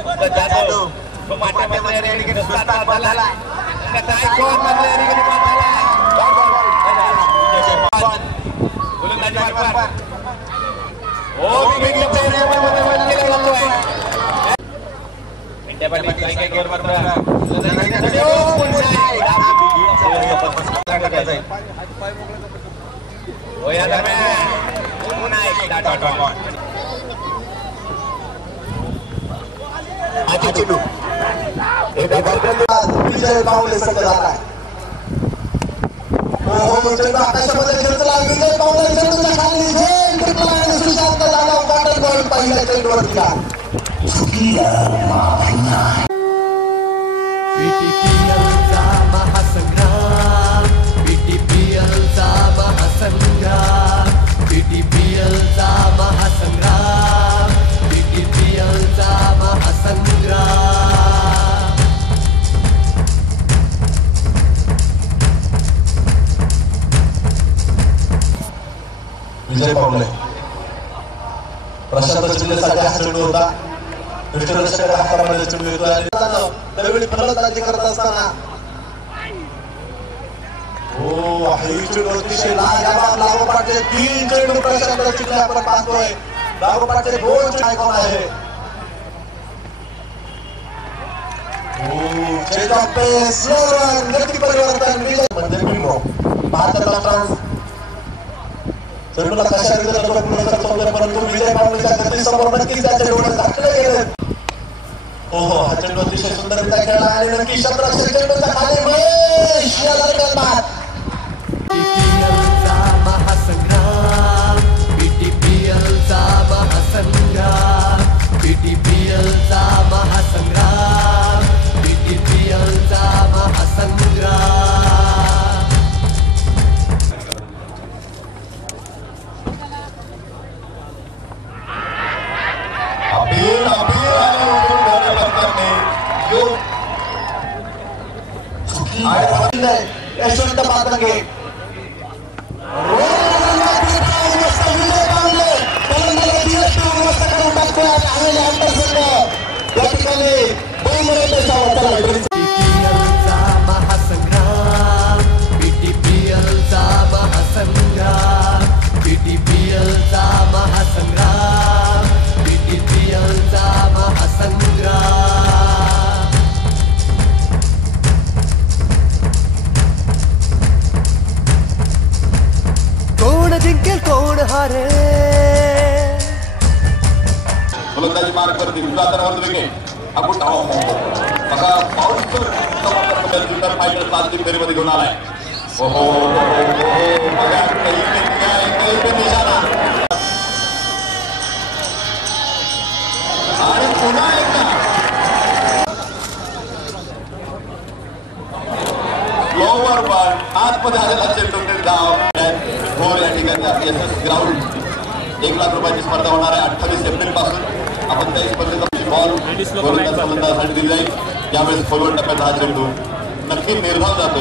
जादू माटे रेडी के सुस्तान बदला कसाई कोण मध्ये रेडी के बदला गोलंदाजी पर ओ बिगले प्लेयर मध्ये वन केला जातोय इंडिया पाटी काय गोल मात्र ओ या दरम्यान पुन्हा एक डॉट बॉल आधी चेंडू एक विजय पावले सगळं झालाय हो चेंडू आकाशामध्ये खेळला विजय पावले चेंडूच्या खाली झेल टिपला आणि सुशांत जाधव बॉटल बॉल पहिल्या चेंडूवर दिला बीटीपीएलचा महासंग्राम बीटीपीएलचा महासंग्राम बीटीपीएलचा महासंग्राम बीटीपीएलचा महासंग्राम विजय पावले प्रशांत जिल्ह्यासाठी हा चेंडू होता विष्णुरक्षक हातामध्ये चेंडू येतो आणि त्यावेळी फलंदाजी करत असताना हो ही चेंडू अतिशय लाजवाब लागोपाठचे 3 चेंडू प्रशांत जिल्हे आपण पाहतोय लागोपाठचे 2 आयकॉन आहे हो चेंज ऑफ पेस स्लोवर गती परिवर्तन विजय मध्ये बिंगो भारताचा ट्रान्स चेंडूला कशा रीतीने पूर्ण करतोय परंतु विजय पावलेच्या गती समोर नक्कीच त्याचे डोळे झाकले गेले ओहो हा चेंडू अतिशय सुंदररित्या खेळला आणि नक्की क्षेत्ररक्षक चेंडूच्या खाली महेश या दरम्यान बाद बीटीपीएलचा महासंग्राम बीटीपीएलचा महासंग्राम बीटीपीएलचा महासंग्राम बीटीपीएलचा महासंग्राम यशवंत पातंगे बीटीपीएलचा महासंग्राम बीटीपीएलचा महासंग्राम बीटीपीएलचा महासंग्राम बीटीपीएलचा महासंग्राम कोण जिंकेल कोण हारे गोलंदाजी मार्ग करतील उजातर वन विकेट आपण बघा पाऊसकर समाप्त फायनल 7 टीम फेरीमध्ये घेऊन आलाय ओहो बघा काही निशाणा आणि पुन्हा एकदा लोवर बॉल आतमध्ये आलेला चेंडू धाव गोल या ठिकाणी एसएस ग्राउंड 1 लाख रुपयाची स्पर्धा होणार आहे 28 एप्रिल पासून आपण त्या स्पर्धेचा बॉल गोलंदाजासाठी दिली जाईल यावेळेस खोलवट टप्प्यात हा चेंडू नक्की निर्धाव जातो